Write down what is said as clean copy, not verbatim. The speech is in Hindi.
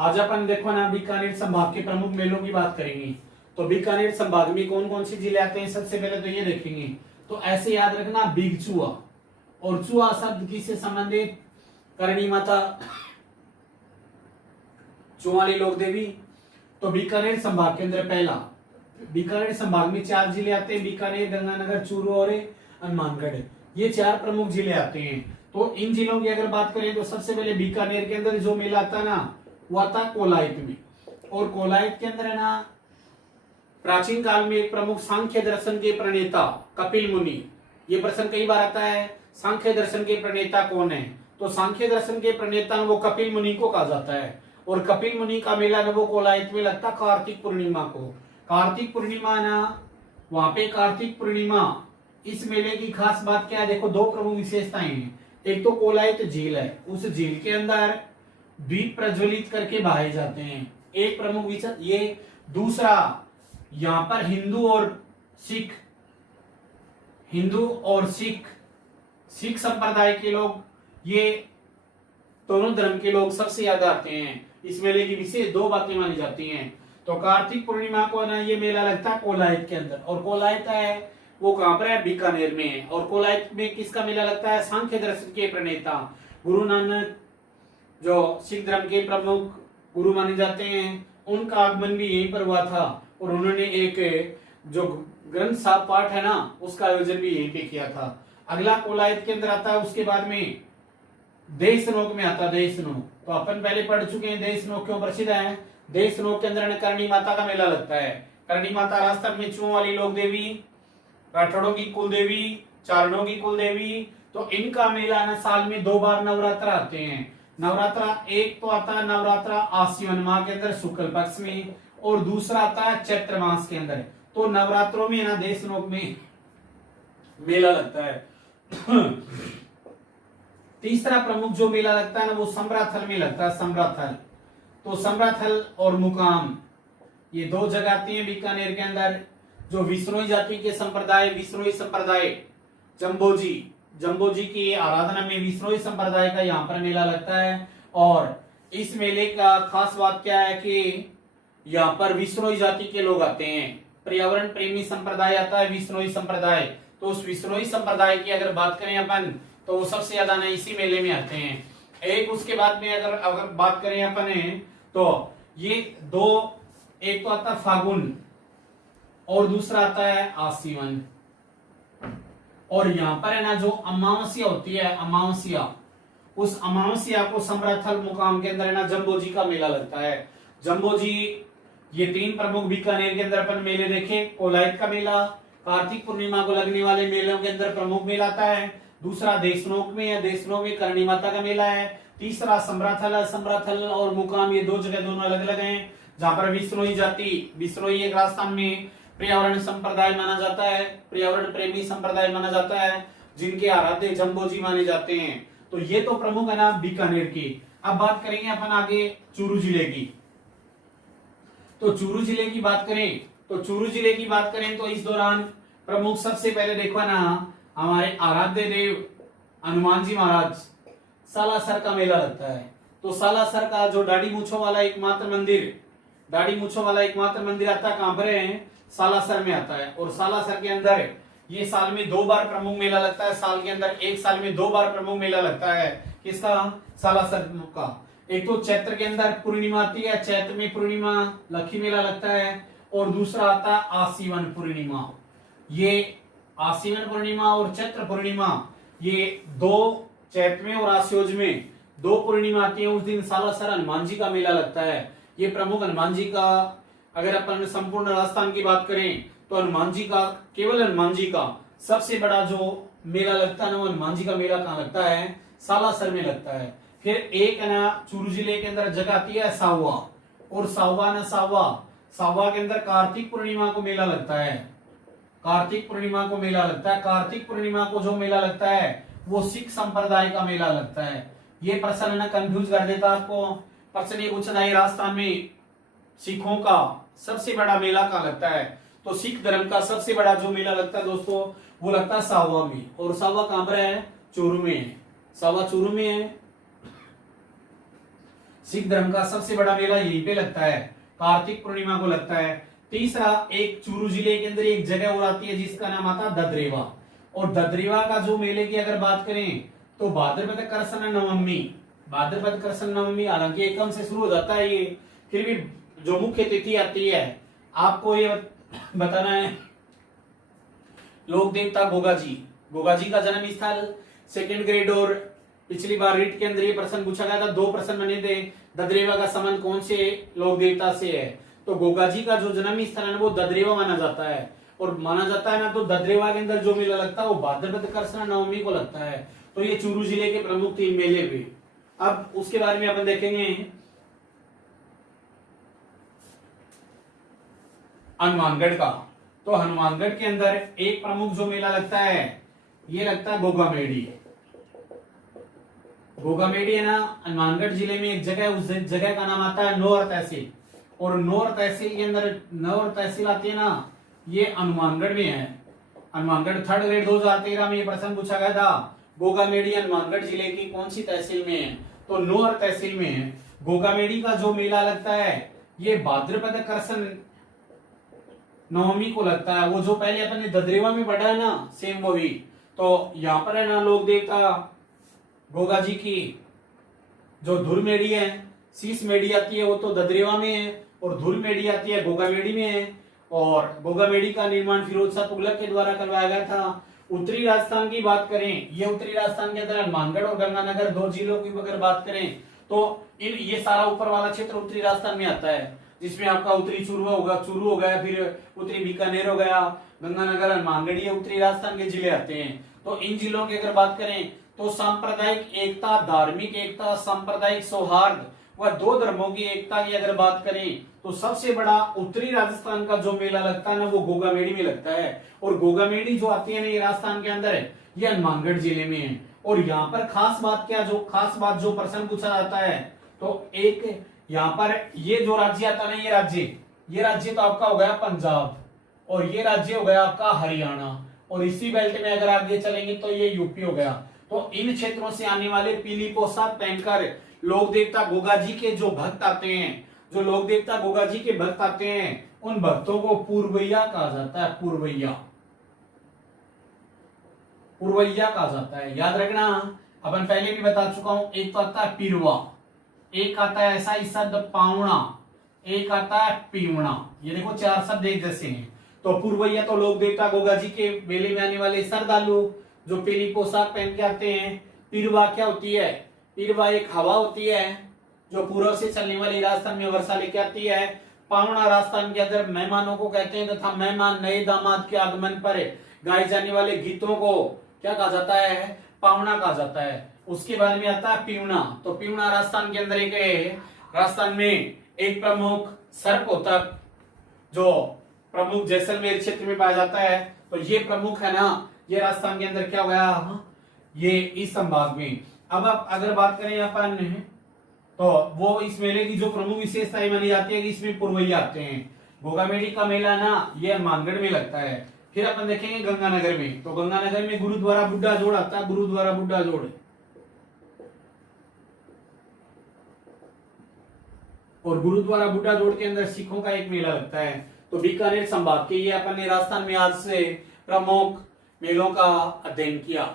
आज अपन देखो ना बीकानेर संभाग के प्रमुख मेलों की बात करेंगे। तो बीकानेर संभाग में कौन कौन सी जिले आते हैं सबसे पहले तो ये देखेंगे। तो ऐसे याद रखना बिगचुआ, और चुआ शब्द किससे संबंधित, करणी माता, चुवाली लोक देवी। तो बीकानेर संभाग के अंदर पहला, बीकानेर संभाग में 4 जिले आते हैं, बीकानेर, गंगानगर, चूरू और हनुमानगढ़। ये 4 प्रमुख जिले आते हैं। तो इन जिलों की अगर बात करें तो सबसे पहले बीकानेर के अंदर जो मेला आता ना वो आता कोलायत में। और कोलायत के अंदर है ना प्राचीन काल में एक प्रमुख सांख्य दर्शन के प्रणेता कपिल मुनि, ये प्रश्न कई बार आता है, सांख्य दर्शन के प्रणेता कौन है। तो सांख्य दर्शन के प्रणेता वो कपिल मुनि को कहा जाता है। और कपिल मुनि का मेला ना वो कोलायत में लगता कार्तिक पूर्णिमा को। कार्तिक पूर्णिमा ना वहां पे कार्तिक पूर्णिमा, इस मेले की खास बात क्या है, देखो 2 प्रमुख विशेषताएं हैं। एक तो कोलायत झील है, उस झील के अंदर दीप प्रज्वलित करके बहाए जाते हैं, एक प्रमुख विचार ये। दूसरा, यहाँ पर हिंदू और सिख संप्रदाय के लोग, ये दोनों धर्म के लोग सबसे ज्यादा आते हैं। इस मेले की विशेष 2 बातें मानी जाती हैं। तो कार्तिक पूर्णिमा को ना ये मेला लगता है कोलायत के अंदर, और कोलायत है वो कहां पर है, बीकानेर में है। और कोलायत में किसका मेला लगता है, सांख्य दर्शन के प्रणेता गुरु नानक, जो सिख धर्म के प्रमुख गुरु माने जाते हैं, उनका आगमन भी यहीं पर हुआ था। और उन्होंने एक जो ग्रंथ साहब पाठ है ना उसका आयोजन भी यहीं पे किया था। अगला कोलायत के अंदर आता है, उसके बाद में देशनोक में आता है। देशनोक तो अपन पहले पढ़ चुके हैं, देशनोक क्यों प्रसिद्ध है। देशनोक के अंदर करणी माता का मेला लगता है। करणी माता राजस्थान में चुओं वाली लोक देवी, राठौड़ों की कुल देवी, चारणों की कुल देवी। तो इनका मेला ना साल में 2 बार नवरात्र आते हैं। नवरात्रा एक तो आता है नवरात्रा आश्विन माह के अंदर शुक्ल पक्ष में, और दूसरा आता है चैत्र मास के अंदर। तो नवरात्रों में ना देशनोक में मेला लगता है। तीसरा प्रमुख जो मेला लगता है ना वो समराथल में लगता है। समराथल तो समराथल और मुकाम ये 2 जगह आती हैं बीकानेर के अंदर। जो विश्नोई जाति के संप्रदाय, विश्नोई संप्रदाय जम्बोजी की आराधना में विश्नोई संप्रदाय का यहाँ पर मेला लगता है। और इस मेले का खास बात क्या है कि यहाँ पर विश्नोई जाति के लोग आते हैं। पर्यावरण प्रेमी संप्रदाय आता है विश्नोई संप्रदाय। तो उस विश्नोई संप्रदाय की अगर बात करें अपन तो वो सबसे ज्यादा ना इसी मेले में आते हैं। एक उसके बाद में अगर बात करें अपन तो ये 2, एक तो आता है फागुन और दूसरा आता है आश्विन। और यहाँ पर है ना जो अमावस्या होती है, अमावस्या, उस अमावस्या को समराथल मुकाम के अंदर है ना जम्बोजी का मेला लगता है। जम्बोजी, ये 3 प्रमुख बीकानेर के अंदर अपन मेले देखे। कोलायत का मेला कार्तिक पूर्णिमा को लगने वाले मेलों के अंदर प्रमुख मेला आता है। दूसरा देशनोक में है, देशनोक में करणी माता का मेला है। तीसरा समराथल है, समराथल और मुकाम ये 2 जगह दोनों अलग अलग हैं, जहां पर विश्नोई जाति, विश्नोई एक राजस्थान में पर्यावरण संप्रदाय माना जाता है, पर्यावरण प्रेमी संप्रदाय माना जाता है, जिनके आराध्य जम्बोजी माने जाते हैं। तो ये तो प्रमुख है ना बीकानेर की। अब बात करेंगे अपन आगे चूरू जिले की। तो चूरू जिले की बात करें तो इस दौरान प्रमुख सबसे पहले देखो ना हमारे आराध्य देव हनुमान जी महाराज सालासर का मेला लगता है। तो सालासर का जो दाढ़ी मूछों वाला एकमात्र मंदिर आता है, कहां पर है, सालासर में आता है। और सालासर के अंदर ये साल में 2 बार प्रमुख मेला लगता है। साल के अंदर एक साल में 2 बार प्रमुख मेला लगता है। किसका, सालासर का। एक तो चैत्र के अंदर पूर्णिमा आती है, चैत्र में पूर्णिमा लक्ष्मी मेला लगता है। और दूसरा आता है आश्विन पूर्णिमा। ये आश्विन पूर्णिमा और चैत्र पूर्णिमा, ये 2 चैत्र में और आश्वयुज में 2 पूर्णिमा आती है। उस दिन सालासर हनुमान जी का मेला लगता है। ये प्रमुख हनुमान जी का, अगर अपन संपूर्ण राजस्थान की बात करें तो हनुमान जी का, केवल हनुमान जी का सबसे बड़ा जो मेला लगता है ना वो हनुमान जी का मेला कहाँ लगता है, सालासर में लगता है। फिर एक है ना चूरू जिले के अंदर जगह आती है सावा, और सावा के अंदर कार्तिक पूर्णिमा को मेला लगता है। कार्तिक पूर्णिमा को जो मेला लगता है वो सिख संप्रदाय का मेला लगता है। ये प्रश्न ना कंफ्यूज कर देता आपको। प्रश्न ये पूछा है राजस्थान में सिखों का सबसे बड़ा मेला कहाँ लगता है। तो सिख धर्म का सबसे बड़ा जो मेला लगता है दोस्तों वो लगता है सावा में। और सावा कहां पर है, चूरू में है। सावा चूरू में है। सिख धर्म का सबसे बड़ा मेला यहीं पे लगता है, कार्तिक पूर्णिमा को लगता है। तीसरा, एक चूरू जिले के अंदर एक जगह और आती है जिसका नाम आता है ददरेवा, और ददरेवा का जो मेले की अगर बात करें तो भाद्रपद कृष्ण नवमी, भाद्रपद कृष्ण नवमी, हालांकि एकम से शुरू हो जाता है ये, फिर भी जो मुख्य तिथि आती है आपको ये बताना है। लोक देवता गोगाजी, गोगाजी का जन्म स्थल, सेकंड ग्रेड और पिछली बार रीट के अंदर ये प्रश्न पूछा गया था, 2 प्रश्न बने थे। ददरेवा का संबंध कौन से लोक देवता से है, तो गोगाजी का जो जन्म स्थल है वो ददरेवा माना जाता है, और माना जाता है ना, तो ददरेवा के अंदर जो मेला लगता है वो भाद्रपद कृष्ण नवमी को लगता है। तो ये चूरू जिले के प्रमुख 3 मेले हुए। अब उसके बारे में अपन देखेंगे हनुमानगढ़ का। तो हनुमानगढ़ के अंदर एक प्रमुख जो मेला लगता है ये लगता है गोगामेड़ी। गोगामेड़ी है ना, हनुमानगढ़ जिले में एक जगह, उस जगह का नाम आता है नौर तहसील, और नौर तहसील के अंदर नौर तहसील आती है ना, ये हनुमानगढ़ में है। हनुमानगढ़ 3rd ग्रेड 2013 में ये प्रश्न पूछा गया था, गोगामेड़ी हनुमानगढ़ जिले की कौन सी तहसील में है, तो नौर तहसील में है। गोगामेड़ी का जो मेला लगता है ये भाद्रपद कृष्ण नवमी को लगता है। वो जो पहले अपन ने ददरेवा में पढ़ा है ना, सेम वही। तो यहाँ पर है ना, लोक देवता गोगा जी की जो धुर मेड़ी है, शीश मेड़ी आती है वो तो ददरेवा में है, और धुर मेड़ी आती है गोगामेड़ी में है। और गोगामेड़ी का निर्माण फिरोज शाह तुगलक के द्वारा करवाया गया था। उत्तरी राजस्थान की बात करें, ये उत्तरी राजस्थान के अंदर हनुमानगढ़ और गंगानगर 2 जिलों की अगर बात करें तो ये सारा ऊपर वाला क्षेत्र उत्तरी राजस्थान में आता है, जिसमें आपका उत्तरी चूरू हो गया, फिर उत्तरी बीकानेर हो गया, गंगानगर, हनुमानगढ़, ये उत्तरी राजस्थान के जिले आते हैं। तो इन जिलों की अगर बात करें तो सांप्रदायिक एकता, धार्मिक एकता, सांप्रदायिक सौहार्द व 2 धर्मों की एकता की अगर बात करें तो सबसे बड़ा उत्तरी राजस्थान का जो मेला लगता है ना वो गोगामेड़ी में लगता है। और गोगामेड़ी जो आती है ना, ये राजस्थान के अंदर है, ये हनुमानगढ़ जिले में है। और यहाँ पर खास बात जो प्रश्न पूछा जाता है, तो एक यहाँ पर ये जो राज्य आता है ना, ये राज्य तो आपका हो गया पंजाब, और ये राज्य हो गया आपका हरियाणा, और इसी बेल्ट में अगर आगे चलेंगे तो ये यूपी हो गया। तो इन क्षेत्रों से आने वाले पीली पोशाक पहनकर लोक देवता गोगाजी के जो भक्त आते हैं, जो लोक देवता गोगाजी के भक्त आते हैं, उन भक्तों को पूर्वैया कहा जाता है। पूर्वैया कहा जाता है, याद रखना। अपन पहले भी बता चुका हूं, एक तो आता है पीरवा, एक आता है ऐसा ही शब्द पावना, एक आता है पीवना। ये देखो 4 शब्द एक जैसे हैं। तो पूर्वैया तो लोक देवता गोगाजी के मेले में आने वाले श्रद्धालु जो पीली पोशाक पहन के आते हैं। पीरवा क्या होती है, पीरवा एक हवा होती है जो पूर्व से चलने वाली राजस्थान में वर्षा लेके आती है। पावना राजस्थान के अंदर मेहमानों को कहते हैं तथा मेहमान नए दामाद के आगमन पर गाए जाने वाले गीतों को क्या कहा जाता है, पावना कहा जाता है। उसके बाद में आता है पीवना। तो पीवना राजस्थान के अंदर राजस्थान में एक प्रमुख सर्पकोतक जो प्रमुख जैसलमेर क्षेत्र में पाया जाता है। तो ये प्रमुख है ना, ये राजस्थान के अंदर क्या हो गया, ये इस संभाग में। अब अगर बात करें अपन तो वो इस मेले की जो प्रमुख विशेषताएं मानी जाती है कि इसमें पुरवैया आते हैं। गोगामेड़ी का मेला ना ये हनुमानगढ़ में लगता है। फिर अपन देखेंगे गंगानगर में, तो गंगानगर में गुरुद्वारा बुड्ढा जोड़ आता है, गुरुद्वारा बुड्ढा जोड़। और गुरुद्वारा बुड्ढा जोड़ के अंदर सिखों का एक मेला लगता है। तो बीकानेर संभाग के ये अपन ने राजस्थान में आज से प्रमुख मेलों का अध्ययन किया।